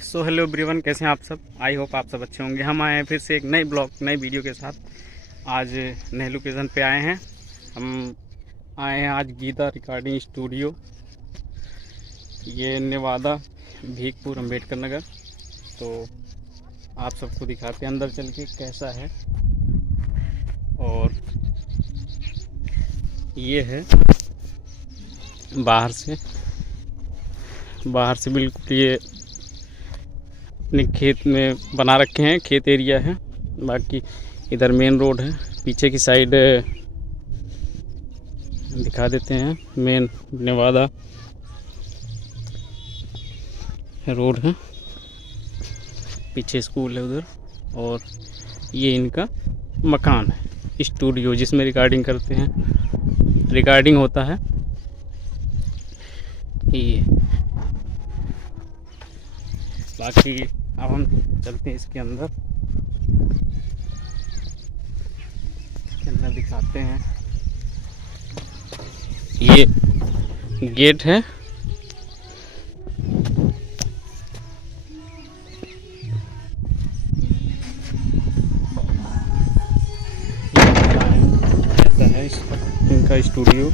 Hello everyone, कैसे हैं आप सब। आई होप आप सब अच्छे होंगे। हम आए हैं फिर से एक नई ब्लॉग नई वीडियो के साथ। आज नए लोकेशन पे आए हैं। हम आए हैं आज गीता रिकॉर्डिंग स्टूडियो, ये नेवादा भीखपुर अम्बेडकर नगर। तो आप सबको दिखाते हैं अंदर चल के कैसा है। और ये है बाहर से बिल्कुल ये अपने खेत में बना रखे हैं, खेत एरिया है। बाकी इधर मेन रोड है, पीछे की साइड दिखा देते हैं। मेन नेवादा रोड है, पीछे स्कूल है उधर। और ये इनका मकान है, स्टूडियो जिसमें रिकॉर्डिंग करते हैं, रिकॉर्डिंग होता है। ये बाकी अब हम चलते हैं इसके अंदर दिखाते हैं। ये गेट है, ऐसा है इनका स्टूडियो।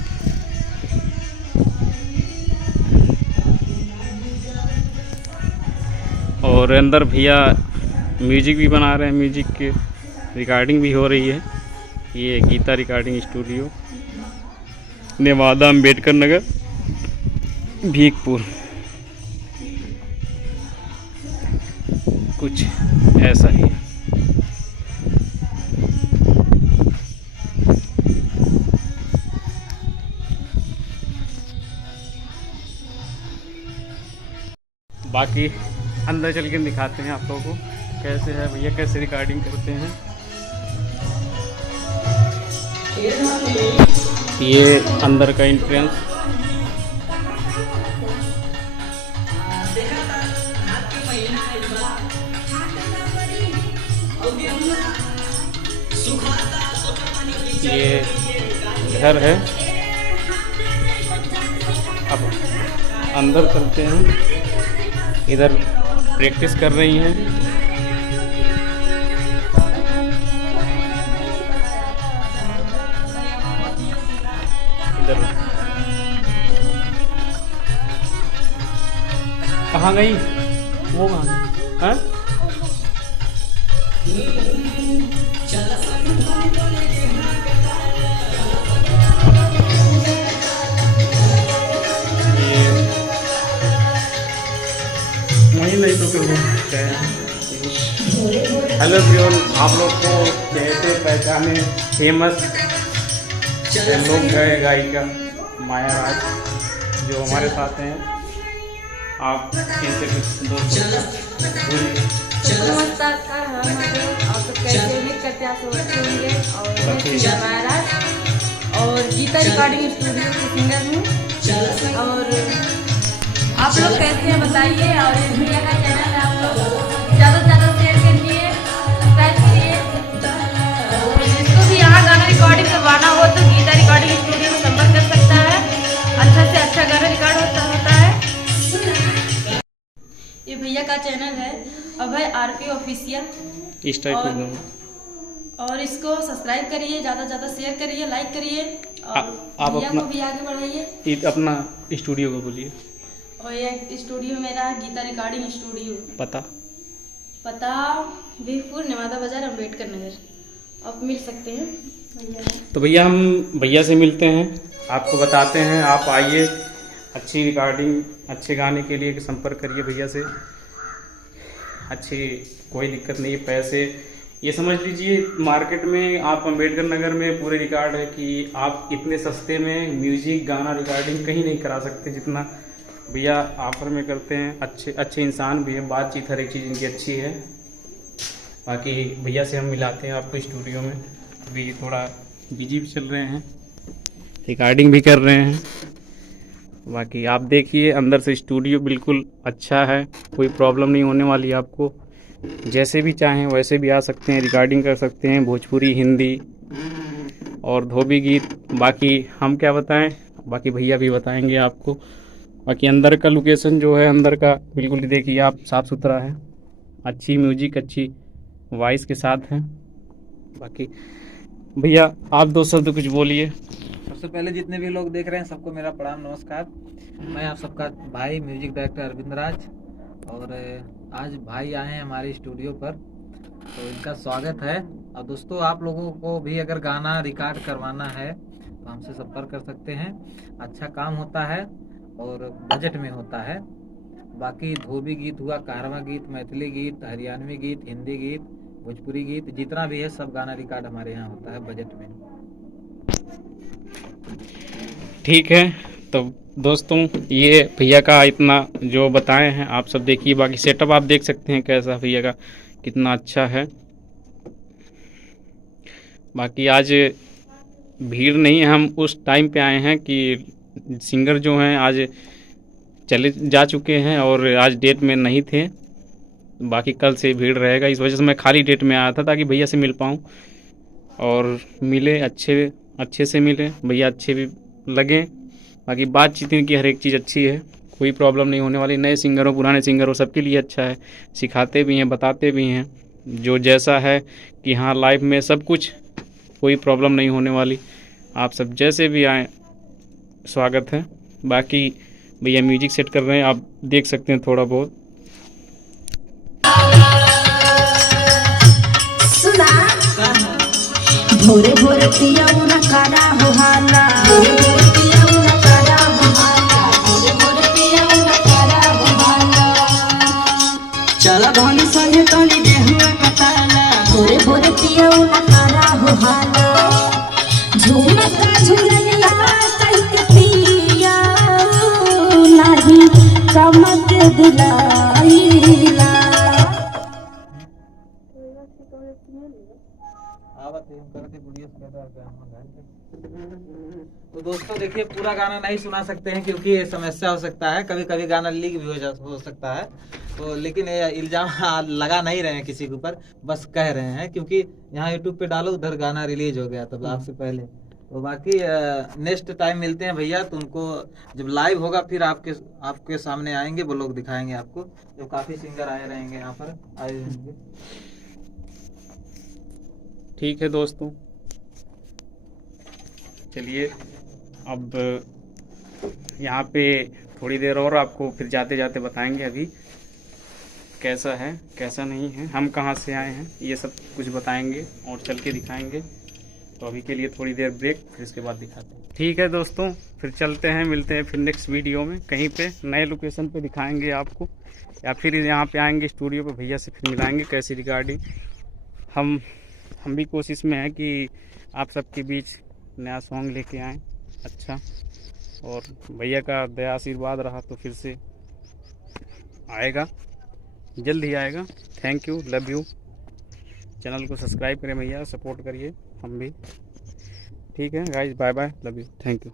और अंदर भैया म्यूजिक भी बना रहे हैं, म्यूजिक की रिकॉर्डिंग भी हो रही है। ये गीता रिकॉर्डिंग स्टूडियो, नेवादा अम्बेडकर नगर भीखपुर, कुछ ऐसा ही। बाकी अंदर चल के दिखाते हैं आप लोगों को कैसे है भैया, कैसे रिकॉर्डिंग करते हैं। ये अंदर का एंट्रेंस, ये घर है। अब अंदर चलते हैं, इधर प्रैक्टिस कर रही हैं। इधर कहाँ गई वो, कहाँ है? नहीं तो फिर हेलो एवरीवन, आप लोग को कहते पहचाने फेमस लोग गए गायिका माया राज जो हमारे साथ हैं। आप इनसे कुछ नमस्कार, आप सब कैसे उम्मीद करते हैं आप सब अच्छे होंगे। और माया राज और गीता रिकॉर्डिंग स्टूडियो की सिंगर हूँ। और आप लोग कैसे हैं बताइए। और इस भैया का चैनल है, आप लोग ज़्यादा से ज़्यादा शेयर करिए, सब्सक्राइब करिए। और जिसको भी यहाँ गाना रिकॉर्डिंग करवाना हो तो गीता रिकॉर्डिंग स्टूडियो में संपर्क कर सकता है। अच्छा से अच्छा गाना रिकॉर्ड होता है। ये भैया का चैनल है अभय आरपी ऑफिशियल, इस टाइप में। और इसको सब्सक्राइब करिए, ज़्यादा से ज़्यादा शेयर करिए, लाइक करिए। और आप भैया अपना को भी आगे बढ़ाइए। अपना स्टूडियो को बोलिए। और ये स्टूडियो मेरा गीता रिकॉर्डिंग स्टूडियो, पता भीखपुर नेवादा बाजार अम्बेडकर नगर, आप मिल सकते हैं भैया। तो भैया हम भैया से मिलते हैं, आपको बताते हैं। आप आइए, अच्छी रिकॉर्डिंग अच्छे गाने के लिए संपर्क करिए भैया से। अच्छी कोई दिक्कत नहीं है। पैसे ये समझ लीजिए, मार्केट में आप अम्बेडकर नगर में पूरे रिकॉर्ड है कि आप इतने सस्ते में म्यूजिक गाना रिकॉर्डिंग कहीं नहीं करा सकते जितना भैया ऑफर में करते हैं। अच्छे इंसान भी है, बातचीत हर एक चीज़ इनकी अच्छी है। बाकी भैया से हम मिलाते हैं आपको स्टूडियो में। अभी थोड़ा बिजी भी चल रहे हैं, रिकॉर्डिंग भी कर रहे हैं। बाकी आप देखिए, अंदर से स्टूडियो बिल्कुल अच्छा है, कोई प्रॉब्लम नहीं होने वाली आपको। जैसे भी चाहें वैसे भी आ सकते हैं, रिकॉर्डिंग कर सकते हैं, भोजपुरी, हिंदी और धोबी गीत। बाकी हम क्या बताएं, बाकी भैया भी बताएंगे आपको। बाकी अंदर का लोकेशन जो है, अंदर का बिल्कुल ही देखिए आप, साफ़ सुथरा है, अच्छी म्यूजिक, अच्छी वॉइस के साथ है। बाकी भैया आप दो शब्द कुछ बोलिए। सबसे पहले जितने भी लोग देख रहे हैं सबको मेरा प्रणाम, नमस्कार। मैं आप सबका भाई म्यूजिक डायरेक्टर अरविंद राज, और आज भाई आए हैं हमारे स्टूडियो पर, तो इनका स्वागत है। और दोस्तों, आप लोगों को भी अगर गाना रिकॉर्ड करवाना है तो हमसे संपर्क कर सकते हैं। अच्छा काम होता है और बजट में होता है। बाकी धोबी गीत हुआ, कारवां गीत, मैथिली गीत, हरियाणवी गीत, हिंदी गीत, भोजपुरी गीत, जितना भी है सब गाना रिकॉर्ड हमारे यहाँ होता है बजट में। ठीक है, तो दोस्तों ये भैया का इतना जो बताए हैं आप सब देखिए। बाकी सेटअप आप देख सकते हैं कैसा भैया का, कितना अच्छा है। बाकी आज भीड़ नहीं है, हम उस टाइम पे आए हैं कि सिंगर जो हैं आज चले जा चुके हैं और आज डेट में नहीं थे। बाकी कल से भीड़ रहेगा, इस वजह से मैं खाली डेट में आया था ताकि भैया से मिल पाऊँ और मिले, अच्छे से मिले, भैया अच्छे भी लगे। बाकी बातचीत इनकी हर एक चीज़ अच्छी है, कोई प्रॉब्लम नहीं होने वाली। नए सिंगर हो, पुराने सिंगर हो, सबके लिए अच्छा है, सिखाते भी हैं, बताते भी हैं जो जैसा है कि हाँ लाइव में सब कुछ, कोई प्रॉब्लम नहीं होने वाली। आप सब जैसे भी आएँ स्वागत है। बाकी भैया म्यूजिक सेट कर रहे हैं, आप देख सकते हैं थोड़ा बहुत। सुना भोरे भोरे पियाऊ न करा हो हाला, भोरे भोरे पियाऊ न करा हो हाला, भोरे भोरे पियाऊ न करा हो हाला। चला धनी संगे तनी गेहुआ कटाला, भोरे भोरे पियाऊ न करा हो हाला। झूमता झुलनिया कहि के पिया नाही कमक दिलाईला। तो दोस्तों देखिए, पूरा गाना नहीं सुना सकते हैं क्योंकि ये समस्या हो सकता है, कभी कभी गाना लीक भी हो सकता है। तो लेकिन ये इल्जाम लगा नहीं रहे हैं किसी के ऊपर, बस कह रहे हैं क्योंकि यहाँ यूट्यूब पे डालो, उधर गाना रिलीज हो गया तब आपसे पहले। तो बाकी नेक्स्ट टाइम मिलते हैं भैया, तो उनको जब लाइव होगा फिर आपके सामने आएंगे, वो लोग दिखाएंगे आपको। जो काफी सिंगर आए रहेंगे यहाँ पर, आए रहेंगे। ठीक है दोस्तों, चलिए अब यहाँ पे थोड़ी देर और आपको फिर जाते जाते बताएंगे अभी कैसा है कैसा नहीं है, हम कहाँ से आए हैं, ये सब कुछ बताएंगे और चल के दिखाएंगे। तो अभी के लिए थोड़ी देर ब्रेक, फिर इसके बाद दिखाते हैं। ठीक है दोस्तों, फिर चलते हैं, मिलते हैं फिर नेक्स्ट वीडियो में, कहीं पे नए लोकेशन पे दिखाएंगे आपको, या फिर यहाँ पे आएंगे स्टूडियो पे, भैया से फिर मिलाएंगे कैसी रिकॉर्डिंग। हम भी कोशिश में है कि आप सबके बीच नया सॉन्ग लेके आएँ अच्छा, और भैया का दया आशीर्वाद रहा तो फिर से आएगा, जल्द ही आएगा। Thank you, love you. Channel को सब्सक्राइब करें भैया, सपोर्ट करिए हम भी। ठीक है guys, bye bye, love you, thank you.